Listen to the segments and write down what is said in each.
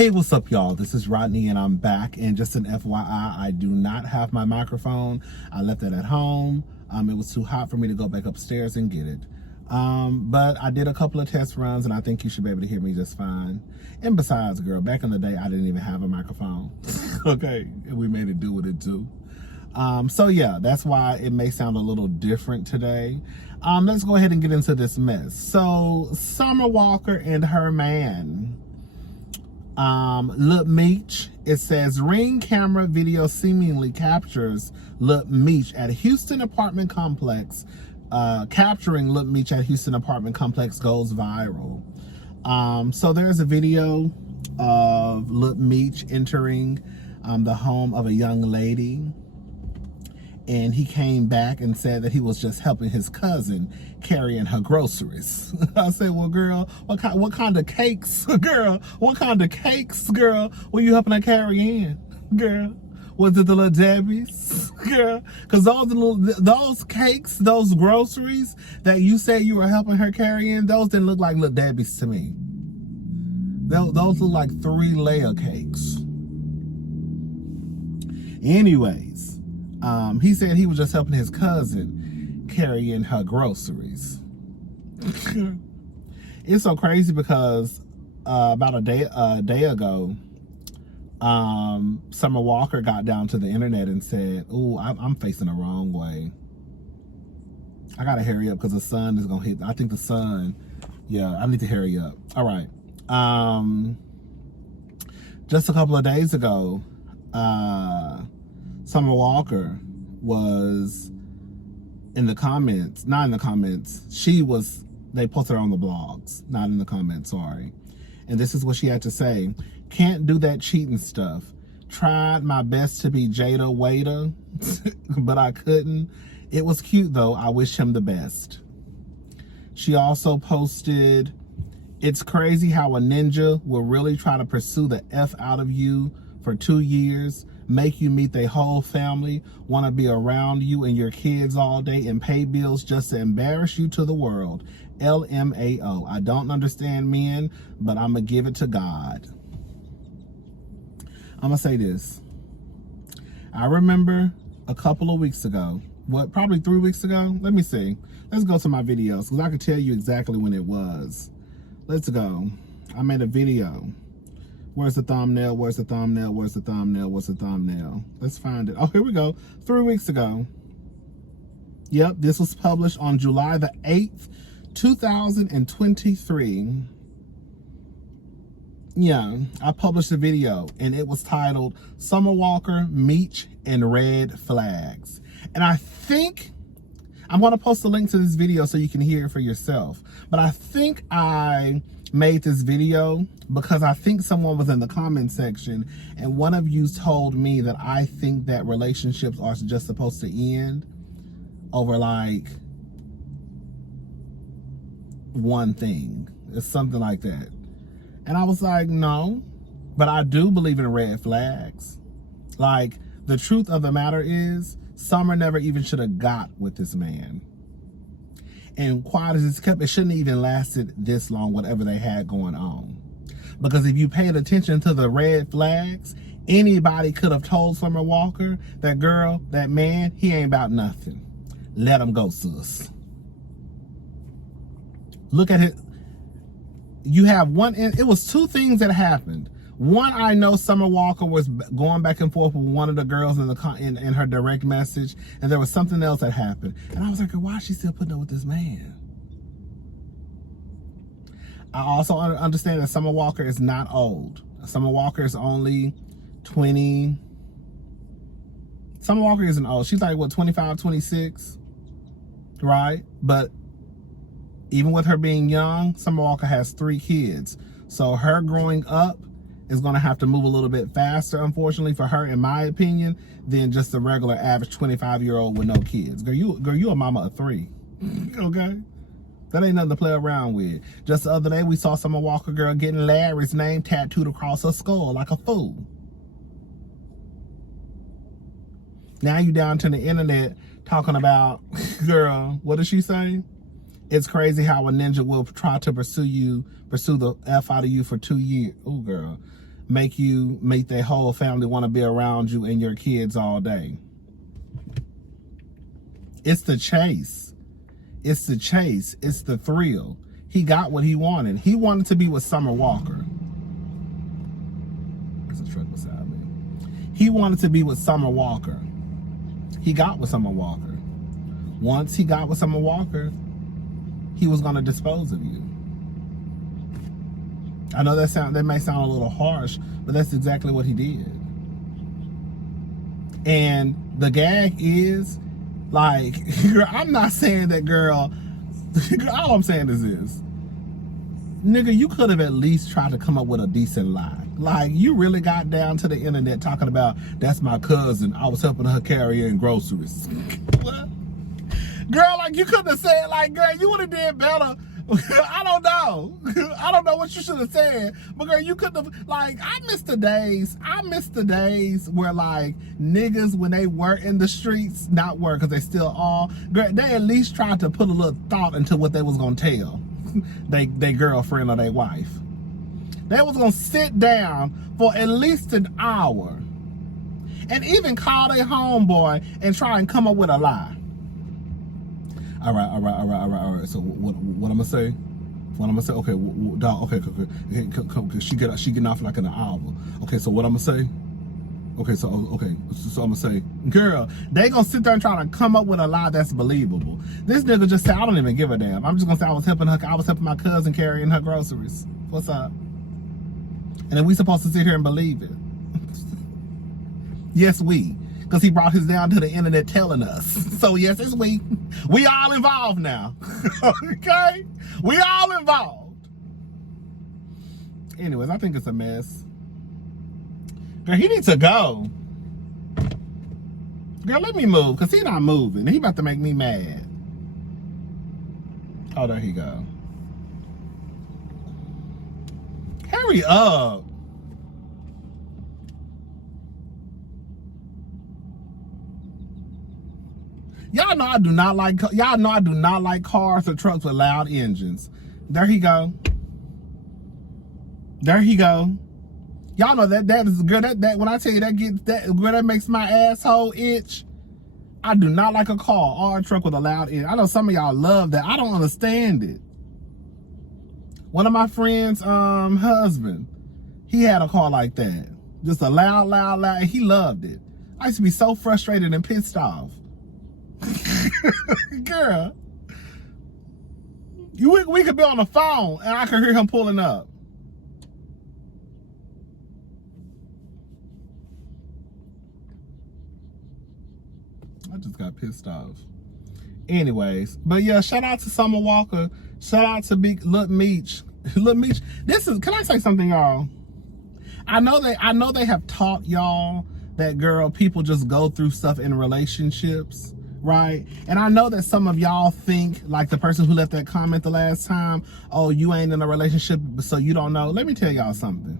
Hey, what's up, y'all? This is Rodney, and I'm back. And just an FYI, I do not have my microphone. I left it at home. It was too hot for me to go back upstairs and get it. But I did a couple of test runs, and I think you should be able to hear me just fine. And besides, girl, back in the day, I didn't even have a microphone. Okay, and we made it do with it too. So yeah, that's why it may sound a little different today. Let's go ahead and get into this mess. So Summer Walker and her man, Lil Meech, it says Ring camera video seemingly captures Lil Meech at Houston apartment complex. Capturing Lil Meech at Houston apartment complex goes viral. So there's a video of Lil Meech entering the home of a young lady, and he came back and said that he was just helping his cousin carrying her groceries. I said, well, girl, what kind of cakes, girl? What kind of cakes, girl, were you helping her carry in, girl? Was it the Little Debbie's, girl? Because those cakes, those groceries that you said you were helping her carry in, those didn't look like Little Debbie's to me. Those look like 3-layer cakes. Anyways, he said he was just helping his cousin carry in her groceries. It's so crazy because about a day ago, Summer Walker got down to the internet and said, "Ooh, I'm facing the wrong way. I gotta hurry up because the sun is gonna hit. I think the sun. Yeah, I need to hurry up. All right. Just a couple of days ago, Summer Walker was in the comments, not in the comments. They posted her on the blogs, not in the comments, sorry. And this is what she had to say. Can't do that cheating stuff. Tried my best to be Jada Waiter, but I couldn't. It was cute though. I wish him the best. She also posted, it's crazy how a ninja will really try to pursue the F out of you for 2 years, make you meet their whole family, want to be around you and your kids all day and pay bills just to embarrass you to the world. LMAO. I don't understand men, but I'm going to give it to God. I'm going to say this. I remember a couple of weeks ago, probably 3 weeks ago? Let me see. Let's go to my videos because I can tell you exactly when it was. Let's go. I made a video. Where's the thumbnail? Where's the thumbnail? Where's the thumbnail? Where's the thumbnail? Let's find it. Oh, here we go. 3 weeks ago. Yep, this was published on July the 8th, 2023. Yeah, I published a video and it was titled Summer Walker, Meech, and Red Flags. And I think I'm going to post a link to this video so you can hear it for yourself. But I think I made this video because I think someone was in the comment section and one of you told me that I think that relationships are just supposed to end over like one thing. It's something like that. And I was like, no, but I do believe in red flags. Like, the truth of the matter is, Summer never even should have got with this man. And quiet as it's kept, it shouldn't have even lasted this long, whatever they had going on. Because if you paid attention to the red flags, anybody could have told Summer Walker, that girl, that man, he ain't about nothing. Let him go, sis. Look at it. You have it was two things that happened. One, I know Summer Walker was going back and forth with one of the girls in her direct message, and there was something else that happened. And I was like, why is she still putting up with this man? I also understand that Summer Walker is not old. Summer Walker is only 20. Summer Walker isn't old. She's like, what, 25, 26? Right? But even with her being young, Summer Walker has 3 kids. So her growing up is going to have to move a little bit faster, unfortunately, for her, in my opinion, than just a regular average 25-year-old with no kids. Girl, you a mama of 3. Okay? That ain't nothing to play around with. Just the other day, we saw Summer Walker girl getting Larry's name tattooed across her skull like a fool. Now you down to the internet talking about, girl, what did she say? It's crazy how a ninja will try to pursue the F out of you for 2 years. Oh, girl. make their whole family want to be around you and your kids all day. It's the chase. It's the chase. It's the thrill. He got what he wanted. He wanted to be with Summer Walker. There's a truck beside me. He wanted to be with Summer Walker. He got with Summer Walker. Once he got with Summer Walker, he was going to dispose of you. I know that may sound a little harsh, but that's exactly what he did. And the gag is, like, I'm not saying that, girl, all I'm saying is this. Nigga, you could have at least tried to come up with a decent lie. Like, you really got down to the internet talking about, that's my cousin, I was helping her carry in groceries. What? Girl, like, you couldn't have said, like, girl, you would have did better. I don't know. I don't know what you should have said. But girl, you could have, like, I miss the days where, like, niggas, when they were in the streets, not were, because they still are, girl, they at least tried to put a little thought into what they was going to tell they girlfriend or their wife. They was going to sit down for at least an hour and even call their homeboy and try and come up with a lie. All right. So what I'm gonna say? Okay, dog. Okay. She getting off like an hour. Okay, so what I'm gonna say? Okay, so I'm gonna say, girl, they gonna sit there and try to come up with a lie that's believable. This nigga just said, I don't even give a damn. I'm just gonna say I was helping my cousin carrying her groceries. What's up? And then we supposed to sit here and believe it? Yes, we. Because he brought his down to the internet telling us. So yes, it's we. We all involved now. Okay? We all involved. Anyways, I think it's a mess. Girl, he needs to go. Girl, let me move, because he not moving. He about to make me mad. Oh, there he go. Hurry up. Y'all know I do not like cars or trucks with loud engines. There he go. There he go. Y'all know that is good. That when I tell you that makes my asshole itch. I do not like a car or a truck with a loud engine. I know some of y'all love that. I don't understand it. One of my friends' husband, he had a car like that. Just a loud, and he loved it. I used to be so frustrated and pissed off. Girl, we could be on the phone and I could hear him pulling up. I just got pissed off. Anyways, but yeah, shout out to Summer Walker. Shout out to Look Meech. Look Meech. Can I say something, y'all? I know they have taught y'all that, girl, people just go through stuff in relationships. Right? And I know that some of y'all think, like the person who left that comment the last time, oh, you ain't in a relationship, so you don't know. Let me tell y'all something.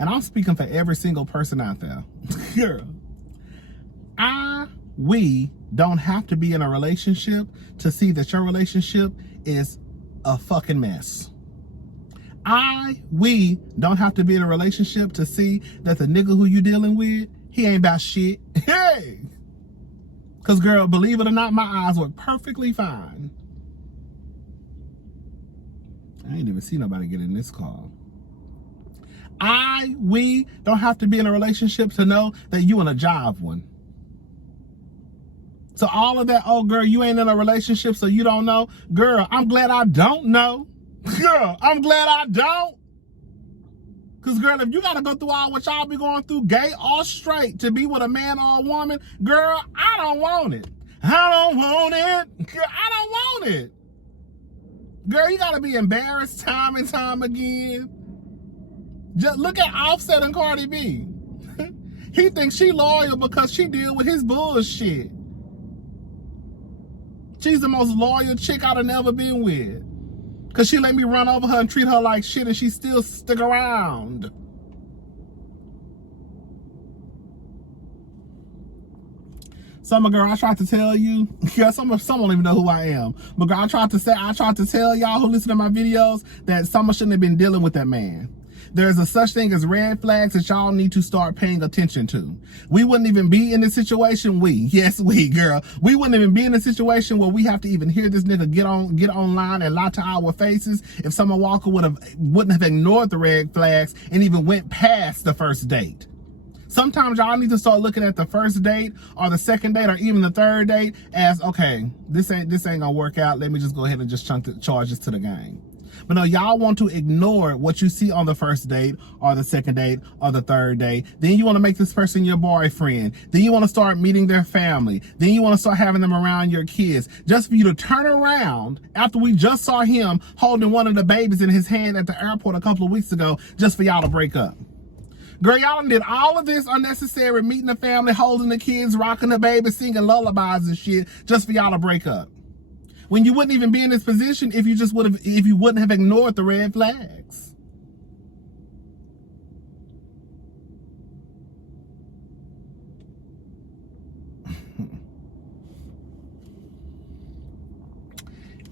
And I'm speaking for every single person out there. Girl, we don't have to be in a relationship to see that your relationship is a fucking mess. We don't have to be in a relationship to see that the nigga who you dealing with, he ain't about shit. Hey! Because, girl, believe it or not, my eyes work perfectly fine. I ain't even see nobody get in this car. We don't have to be in a relationship to know that you in a job one. So all of that, oh, girl, you ain't in a relationship, so you don't know. Girl, I'm glad I don't know. Girl, I'm glad I don't. Because, girl, if you got to go through all what y'all be going through, gay or straight, to be with a man or a woman, girl, I don't want it. I don't want it. Girl, I don't want it. Girl, you got to be embarrassed time and time again. Just look at Offset and Cardi B. He thinks she loyal because she deal with his bullshit. She's the most loyal chick I'd have never been with. Because she let me run over her and treat her like shit and she still stick around. Summer girl, I tried to tell you. Yeah, some don't even know who I am. But girl, I tried to tell y'all who listen to my videos that Summer shouldn't have been dealing with that man. There's a such thing as red flags that y'all need to start paying attention to. We wouldn't even be in this situation. Yes, girl. We wouldn't even be in a situation where we have to even hear this nigga get online and lie to our faces if Summer Walker wouldn't have ignored the red flags and even went past the first date. Sometimes y'all need to start looking at the first date or the second date or even the third date as, okay, this ain't gonna work out. Let me just go ahead and just charge this to the gang. But no, y'all want to ignore what you see on the first date or the second date or the third date. Then you want to make this person your boyfriend. Then you want to start meeting their family. Then you want to start having them around your kids. Just for you to turn around after we just saw him holding one of the babies in his hand at the airport a couple of weeks ago, just for y'all to break up. Girl, y'all done did all of this unnecessary meeting the family, holding the kids, rocking the baby, singing lullabies and shit, just for y'all to break up. When you wouldn't even be in this position if you wouldn't have ignored the red flags.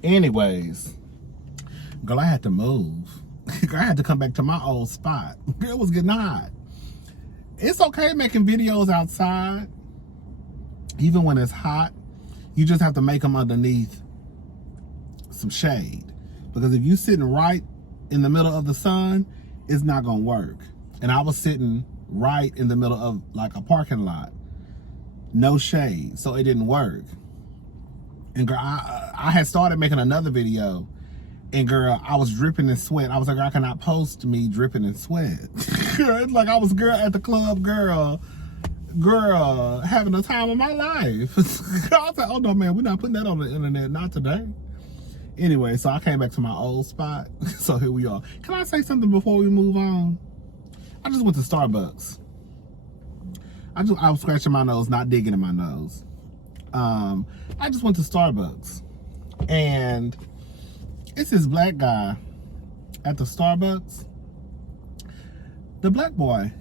Anyways, girl, I had to move. Girl, I had to come back to my old spot. Girl, it was getting hot. It's okay making videos outside, even when it's hot. You just have to make them underneath some shade, because if you sitting right in the middle of the sun, it's not gonna work. And I was sitting right in the middle of like a parking lot, no shade, so it didn't work. And girl, I had started making another video, and girl, I was dripping in sweat. I was like, I cannot post me dripping in sweat. It's like I was at the club, girl, having the time of my life. I was like, oh no, man, we're not putting that on the internet, not today. Anyway, so I came back to my old spot. So here we are. Can I say something before we move on? I just went to Starbucks. I was scratching my nose, not digging in my nose. I just went to Starbucks. And it's this black guy at the Starbucks. The black boy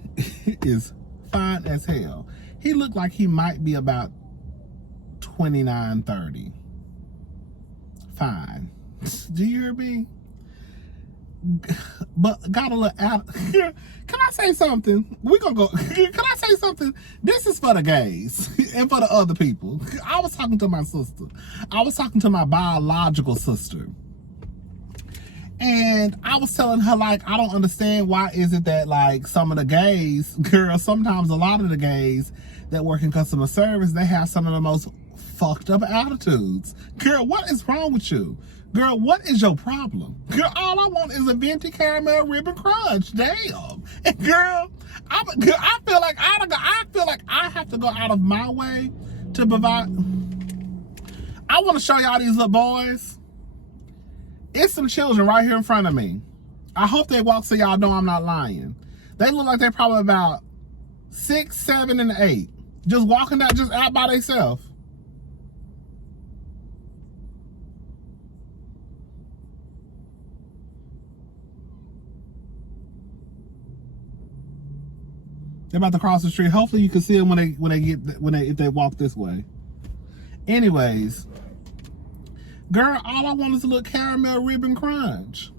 is fine as hell. He looked like he might be about 29, 30. Fine. Do you hear me? But got a little out. Can I say something? We gonna go. Can I say something? This is for the gays and for the other people. I was talking to my sister. I was talking to my biological sister. And I was telling her, like, I don't understand why is it that, like, some of the gays, girl, sometimes a lot of the gays that work in customer service, they have some of the most fucked up attitudes. Girl, what is wrong with you? Girl, what is your problem? Girl, all I want is a venti caramel ribbon crunch. Damn. And girl, I feel like I have to go out of my way to provide. I want to show y'all these little boys. It's some children right here in front of me. I hope they walk so y'all know I'm not lying. They look like they're probably about 6, 7, and 8. Just walking out, just out by themselves. They're about to cross the street. Hopefully you can see them if they walk this way. Anyways, girl, all I want is a little caramel ribbon crunch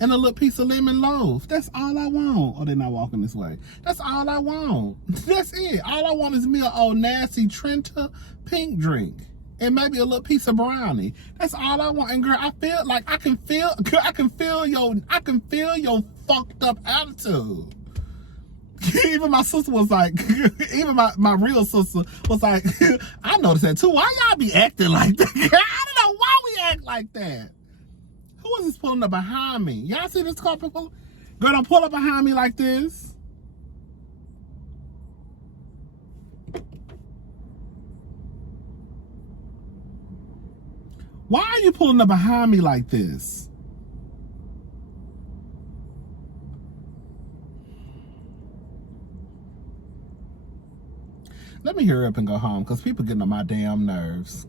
and a little piece of lemon loaf. That's all I want. Oh, they're not walking this way. That's all I want. That's it. All I want is me an old nasty Trenta pink drink and maybe a little piece of brownie. That's all I want. And girl, I feel like I can feel your fucked up attitude. Even my sister was like, even my real sister was like, I noticed that too. Why y'all be acting like that? I don't know why we act like that. Who is this pulling up behind me? Y'all see this car? Girl, don't pull up behind me like this. Why are you pulling up behind me like this? Let me hurry up and go home because people getting on my damn nerves.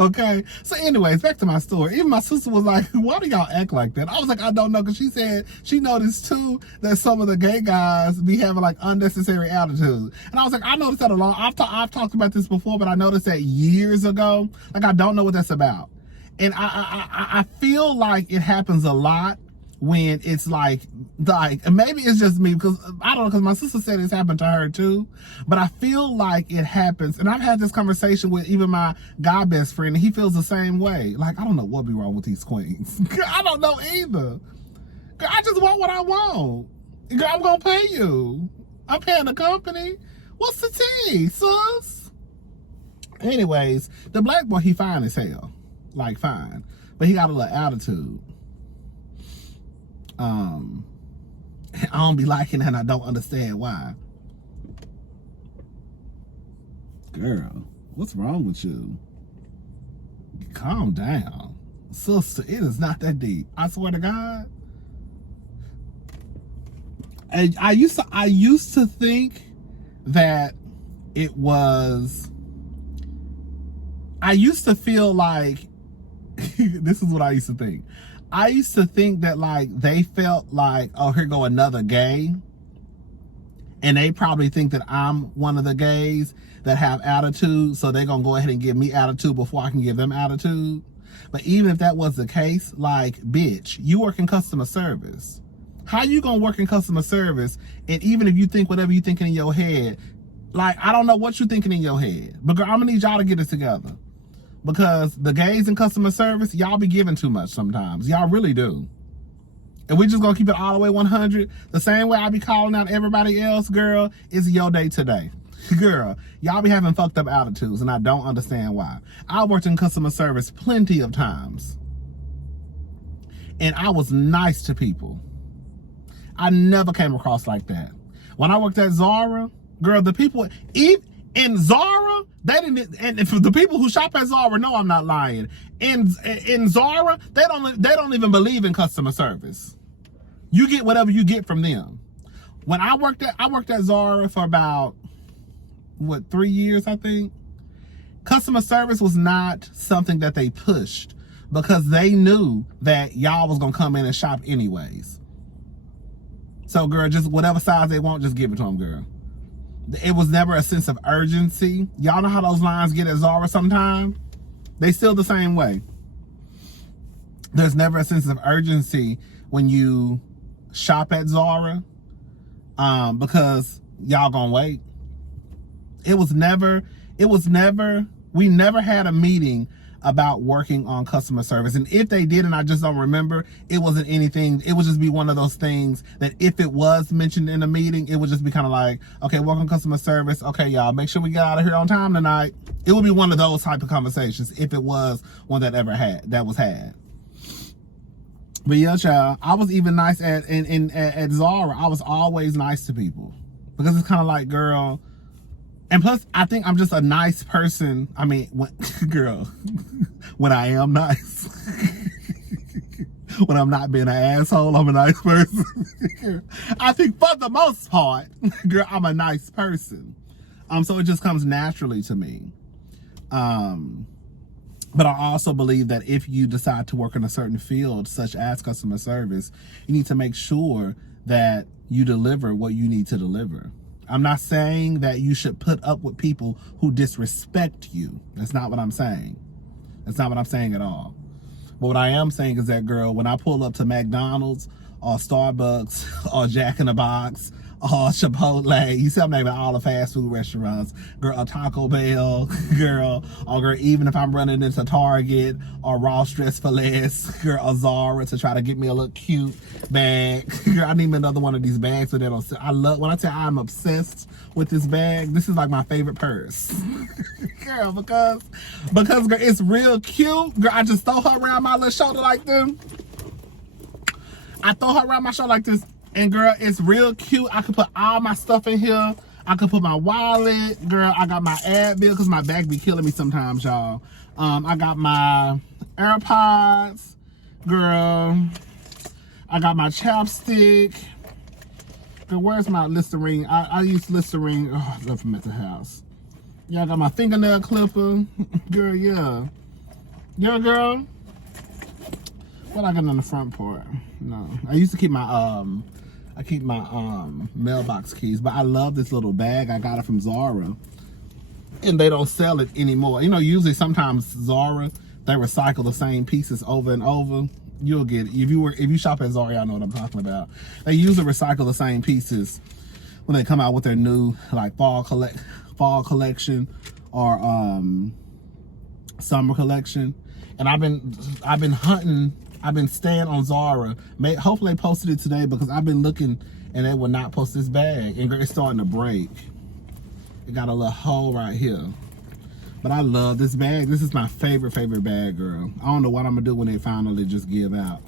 Okay? So anyways, back to my story. Even my sister was like, why do y'all act like that? I was like, I don't know, because she said she noticed too that some of the gay guys be having like unnecessary attitudes. And I was like, I noticed that a lot. I've talked about this before, but I noticed that years ago. Like, I don't know what that's about. And I feel like it happens a lot when it's like maybe it's just me, because I don't know, because my sister said it's happened to her too, but I feel like it happens, and I've had this conversation with even my guy best friend, and he feels the same way. Like, I don't know what be wrong with these queens. I don't know either. Girl, I just want what I want. Girl, I'm gonna pay you. I'm paying the company. What's the tea, sis? Anyways, the black boy, he fine as hell. Like, fine. But he got a little attitude. I don't be liking that, and I don't understand why. Girl, what's wrong with you? Calm down. Sister, it is not that deep. I swear to God. I used to think that it was, I used to feel like, this is what I used to think. I used to think that, like, they felt like, oh, here go another gay. And they probably think that I'm one of the gays that have attitude, so they're going to go ahead and give me attitude before I can give them attitude. But even if that was the case, like, bitch, you work in customer service. How you going to work in customer service, and even if you think whatever you thinking in your head, like, I don't know what you thinking in your head, but girl, I'm going to need y'all to get it together. Because the gays in customer service, y'all be giving too much sometimes. Y'all really do. And we just gonna keep it all the way 100. The same way I be calling out everybody else, girl, it's your day today. Girl, y'all be having fucked up attitudes, and I don't understand why. I worked in customer service plenty of times. And I was nice to people. I never came across like that. When I worked at Zara, girl, the people, in Zara, they didn't, and if the people who shop at Zara know I'm not lying. In Zara, they don't even believe in customer service. You get whatever you get from them. When I worked at Zara for about 3 years, I think. Customer service was not something that they pushed, because they knew that y'all was gonna come in and shop anyways. So girl, just whatever size they want, just give it to them, girl. It was never a sense of urgency. Y'all know how those lines get at Zara sometimes? They still the same way. There's never a sense of urgency when you shop at Zara, because y'all gonna wait. We never had a meeting about working on customer service. And if they did, and I just don't remember, it wasn't anything. It would just be one of those things that if it was mentioned in a meeting, it would just be kind of like, okay, welcome customer service. Okay, y'all, make sure we get out of here on time tonight. It would be one of those type of conversations if it was one that was had. But yeah, child, I was even nice at Zara. I was always nice to people, because it's kind of like, girl, and plus, I think I'm just a nice person. I mean, girl, when I am nice. When I'm not being an asshole, I'm a nice person. I think for the most part, girl, I'm a nice person. So it just comes naturally to me. But I also believe that if you decide to work in a certain field, such as customer service, you need to make sure that you deliver what you need to deliver. I'm not saying that you should put up with people who disrespect you. That's not what I'm saying. That's not what I'm saying at all. But what I am saying is that, girl, when I pull up to McDonald's or Starbucks or Jack in the Box or Chipotle, you see I'm naming all the fast food restaurants, girl, a Taco Bell, girl, or girl, even if I'm running into Target or Ross Dress for Less, girl, or Zara to try to get me a little cute bag. Girl, I need me another one of these bags so they don't, I love, when I tell you I'm obsessed with this bag, this is like my favorite purse. Girl, because girl, it's real cute. Girl, I just throw her around my little shoulder like this. I throw her around my shoulder like this. And girl, it's real cute. I can put all my stuff in here. I can put my wallet. Girl, I got my Advil, because my back be killing me sometimes, y'all. I got my AirPods. Girl, I got my chapstick. Girl, where's my Listerine? I use Listerine. Oh, I love them at the house. Yeah, I got my fingernail clipper. Girl, yeah. Yeah, girl. What I got on the front part? No. I used to keep my mailbox keys, but I love this little bag. I got it from Zara, and they don't sell it anymore. You know, usually sometimes Zara, they recycle the same pieces over and over. You'll get it. If you shop at Zara, I know what I'm talking about. They usually recycle the same pieces when they come out with their new like fall collection or summer collection. And I've been hunting. I've been staying on Zara. Hopefully they posted it today because I've been looking and they will not post this bag. And it's starting to break. It got a little hole right here. But I love this bag. This is my favorite bag, girl. I don't know what I'm gonna do when they finally just give out.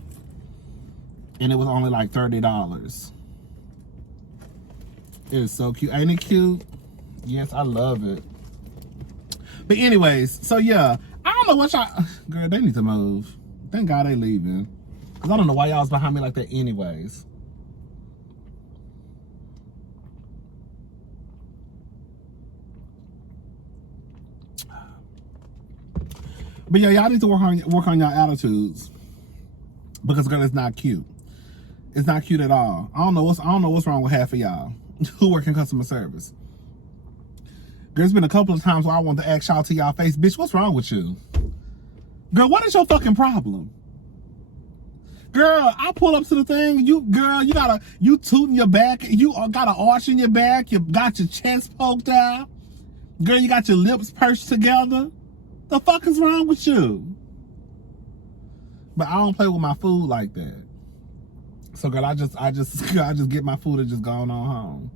And it was only like $30. It is so cute. Ain't it cute? Yes, I love it. But anyways, so yeah, I don't know what y'all, girl, they need to move. Thank God they leaving. Cause I don't know why y'all was behind me like that anyways. But yeah, y'all need to work on y'all attitudes. Because girl, it's not cute. It's not cute at all. I don't know what's wrong with half of y'all who work in customer service. There's been a couple of times where I want to ask y'all to y'all face, bitch, what's wrong with you? Girl, what is your fucking problem? Girl, I pull up to the thing, you tooting your back, you got an arch in your back, you got your chest poked out. Girl, you got your lips pursed together. The fuck is wrong with you? But I don't play with my food like that. So girl, I just get my food and just go on home.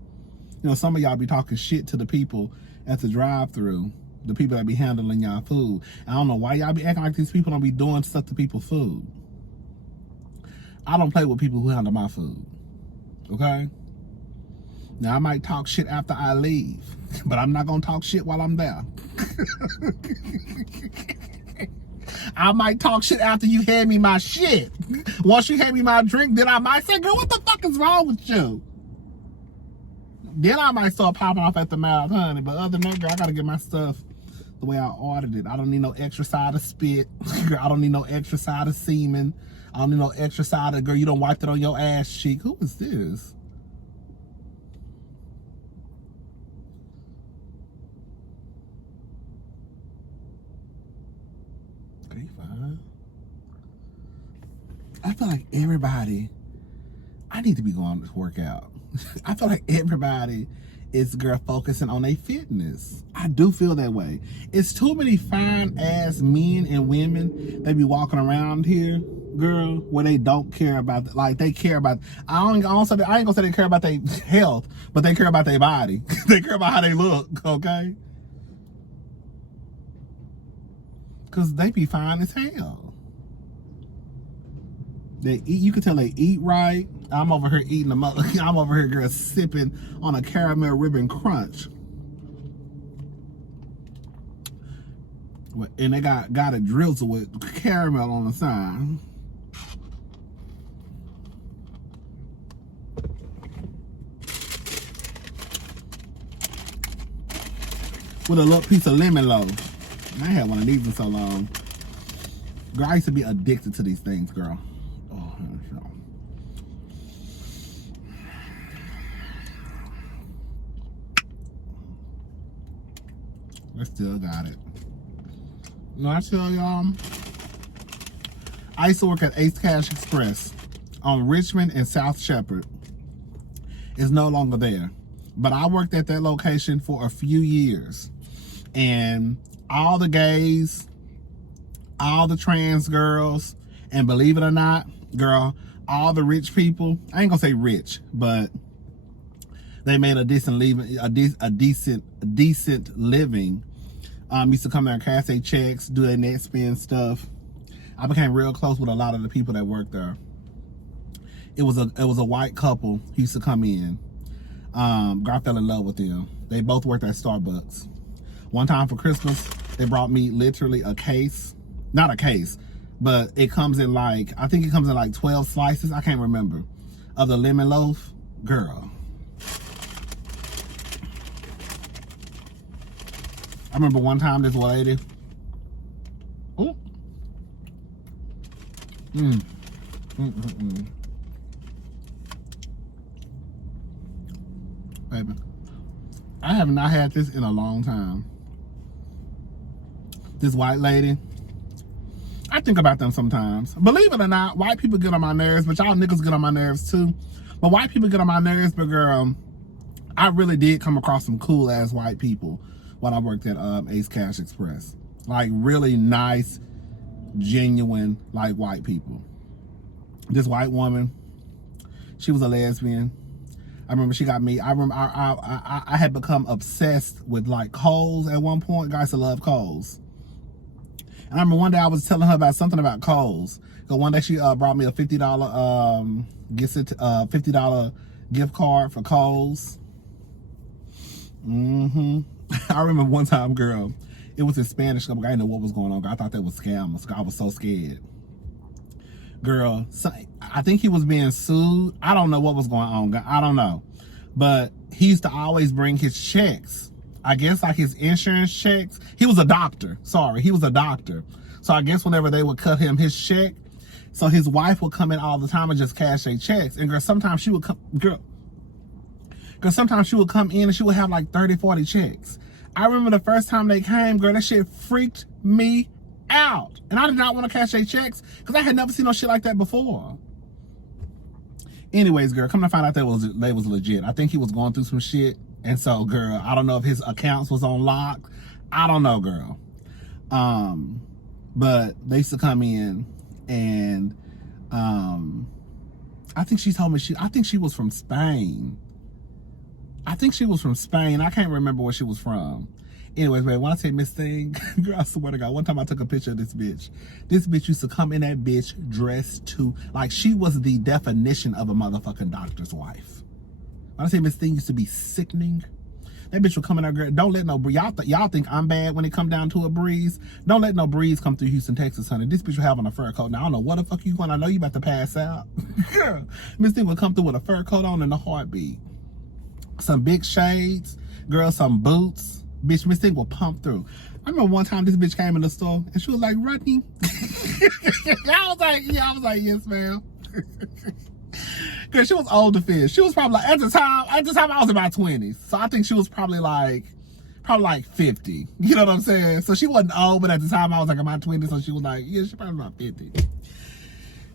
You know, some of y'all be talking shit to the people at the drive-thru, the people that be handling y'all food. I don't know why y'all be acting like these people don't be doing stuff to people's food. I don't play with people who handle my food. Okay? Now I might talk shit after I leave, but I'm not gonna talk shit while I'm there. I might talk shit after you hand me my shit. Once you hand me my drink, then I might say, girl, what the fuck is wrong with you? Then I might start popping off at the mouth, honey. But other than that, girl, I gotta get my stuff the way I ordered it. I don't need no extra side of spit. I don't need no extra side of semen. I don't need no extra side of, girl, you don't wipe it on your ass cheek. Who is this? Okay, fine. I feel like everybody, I need to be going to work out. I feel like everybody is, girl, focusing on their fitness. I do feel that way. It's too many fine ass men and women that be walking around here, girl, where they don't care about, like they care about, I ain't gonna say they care about their health, but they care about their body. They care about how they look, okay? Cause they be fine as hell. They eat, you can tell they eat right. I'm over here eating I'm over here, girl, sipping on a caramel ribbon crunch. And they got it drizzled with caramel on the side. With a little piece of lemon loaf. I ain't had one of these in so long. Girl, I used to be addicted to these things, girl. Oh, no. I still got it. You know, I tell y'all, I used to work at Ace Cash Express on Richmond and South Shepherd. It's no longer there. But I worked at that location for a few years. And all the gays, all the trans girls, and believe it or not, girl, all the rich people, I ain't gonna say rich, but they made a decent living, a decent living. Used to come there and cash their checks, do their net spend stuff. I became real close with a lot of the people that worked there. It was a white couple who used to come in. Girl, I fell in love with them. They both worked at Starbucks. One time for Christmas, they brought me literally a case, not a case, but it comes in like, I think it comes in like 12 slices, I can't remember, of the lemon loaf. Girl. I remember one time this lady, baby, I have not had this in a long time. This white lady, I think about them sometimes. Believe it or not, white people get on my nerves, but y'all niggas get on my nerves too. But white people get on my nerves, but girl, I really did come across some cool ass white people when I worked at Ace Cash Express. Like really nice, genuine, like white people. This white woman, she was a lesbian. I remember she got me. I remember I had become obsessed with like Kohl's at one point. Guys, I love Kohl's. And I remember one day I was telling her about something about Kohl's. So one day she brought me a $50 $50 gift card for Kohl's. I remember one time, girl, it was in Spanish. I didn't know what was going on. I thought that was scammers. I was so scared. Girl, so I think he was being sued. I don't know what was going on. I don't know. But he used to always bring his checks. I guess like his insurance checks. He was a doctor. Sorry, he was a doctor. So I guess whenever they would cut him his check, so his wife would come in all the time and just cash their checks. And girl, sometimes she would come, sometimes she would come in and she would have like 30, 40 checks. I remember the first time they came, girl, that shit freaked me out. And I did not want to cash their checks because I had never seen no shit like that before. Anyways, girl, come to find out they was legit. I think he was going through some shit. And so, girl, I don't know if his accounts was on lock. I don't know, girl. But they used to come in and I think she told me I think she was from Spain. I can't remember where she was from. Anyways, babe, when I say Miss Thing, girl, I swear to God, one time I took a picture of this bitch. This bitch used to come in that bitch dressed to, like she was the definition of a motherfucking doctor's wife. When I say Miss Thing used to be sickening, that bitch would come in there, girl. Don't let no breeze. Y'all think I'm bad when it come down to a breeze. Don't let no breeze come through Houston, Texas, honey. This bitch would have on a fur coat. Now, I don't know what the fuck you going. I know you about to pass out. Girl, Miss Thing would come through with a fur coat on in a heartbeat. Some big shades, girl, some boots. Bitch, Miss Thing will pump through. I remember one time this bitch came in the store and she was like, Rodney. I was like, yes, ma'am. Cause she was old to fish. She was probably like, at the time I was in my 20s. So I think she was probably like 50. You know what I'm saying? So she wasn't old, but at the time I was like in my 20s. So she was like, yeah, she probably about 50.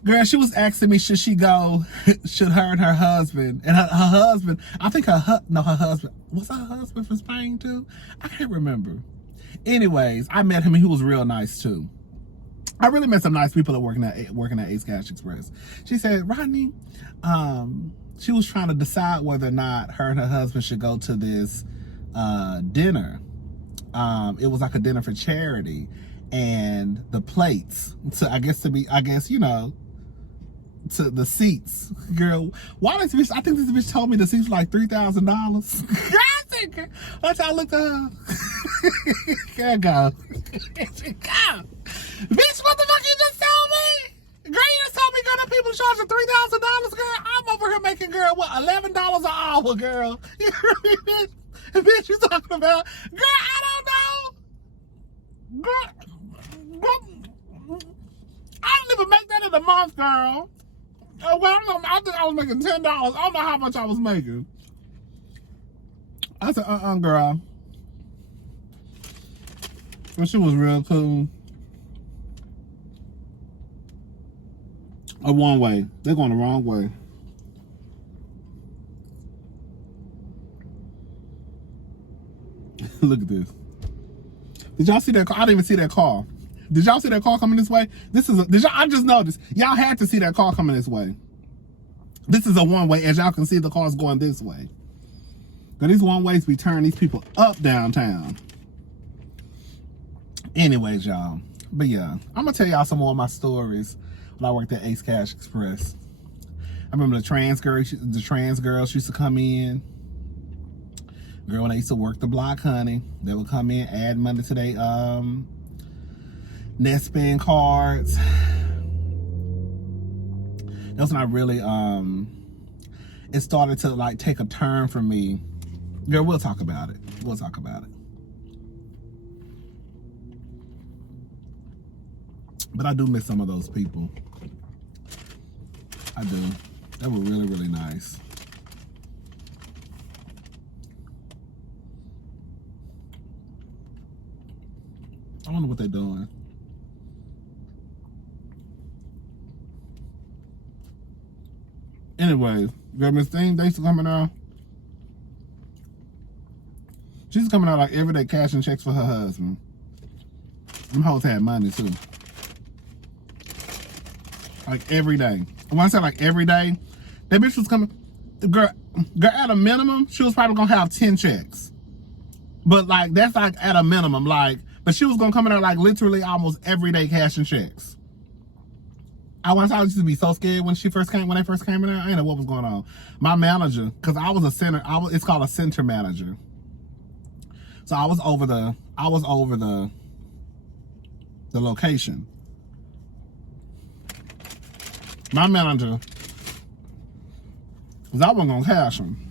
Girl, she was asking me, should her and her husband, and her husband, I think her husband, was her husband from Spain too? I can't remember. Anyways, I met him and he was real nice too. I really met some nice people that working at Ace Cash Express. She said, Rodney, she was trying to decide whether or not her and her husband should go to this dinner. It was like a dinner for charity, and the plates, you know, to the seats. Girl, why this bitch, I think this bitch told me the seats were like $3,000. That's how I looked at her. There go. Bitch, what the fuck you just told me? Girl, you just told me, girl, that people charging $3,000, girl. I'm over here making, girl, what, $11 an hour, girl. You hear me, bitch? Bitch, you talking about? Girl, I don't know. Girl, I didn't even make that in a month, girl. Oh, well, I think I was making $10. I don't know how much I was making. I said, girl. But she was real cool. A one way. They're going the wrong way. Look at this. Did y'all see that car? I didn't even see that car. Did y'all see that car coming this way? I just noticed. Y'all had to see that car coming this way. This is a one way. As y'all can see, the car's going this way. But these one ways we turn these people up downtown. Anyways, y'all. But yeah, I'm gonna tell y'all some more of my stories when I worked at Ace Cash Express. I remember the trans girls used to come in. Girl, when I used to work the block, honey, they would come in, add money to their net spend cards. That's when I really it started to like take a turn for me. Girl, we'll talk about it. But I do miss some of those people. I do. They were really, really nice. I wonder what they're doing. Anyways, girl, Miss Thing, they still coming out. She's coming out like every day cashing checks for her husband. Them hoes had money too. Like every day. When I say like every day, that bitch was coming. Girl, at a minimum, she was probably gonna have 10 checks. But like that's like at a minimum, like. But she was gonna come in there like literally almost every day cashing checks. I used to be so scared when they first came in there. I didn't know what was going on. My manager, because I was a center, it's called a center manager. So I was over the location. My manager, because I wasn't gonna cash them.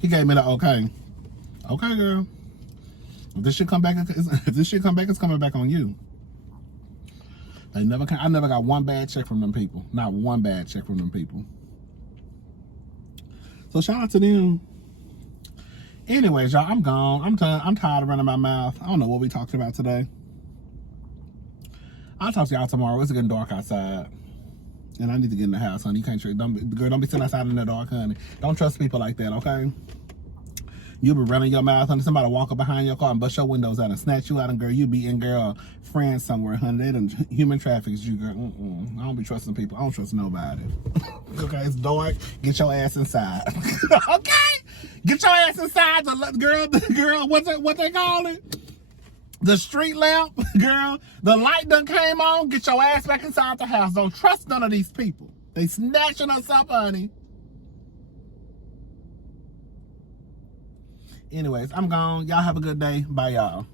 He gave me the okay. Okay, girl. If this shit come back, it's coming back on you. I never got one bad check from them people. Not one bad check from them people. So shout out to them. Anyways, y'all, I'm gone. I'm done. I'm tired of running my mouth. I don't know what we talked about today. I'll talk to y'all tomorrow. It's getting dark outside. And I need to get in the house, honey. You can't don't be sitting outside in the dark, honey. Don't trust people like that, okay? You'll be running your mouth, honey. Somebody walk up behind your car and bust your windows out and snatch you out, and girl, you be in girl friends somewhere, honey. They done human traffics you, girl. I don't be trusting people. I don't trust nobody. Okay, it's dark. Get your ass inside. Okay? Get your ass inside. The girl, what they call it? The street lamp, girl. The light done came on. Get your ass back inside the house. Don't trust none of these people. They snatching us up, honey. Anyways, I'm gone. Y'all have a good day. Bye, y'all.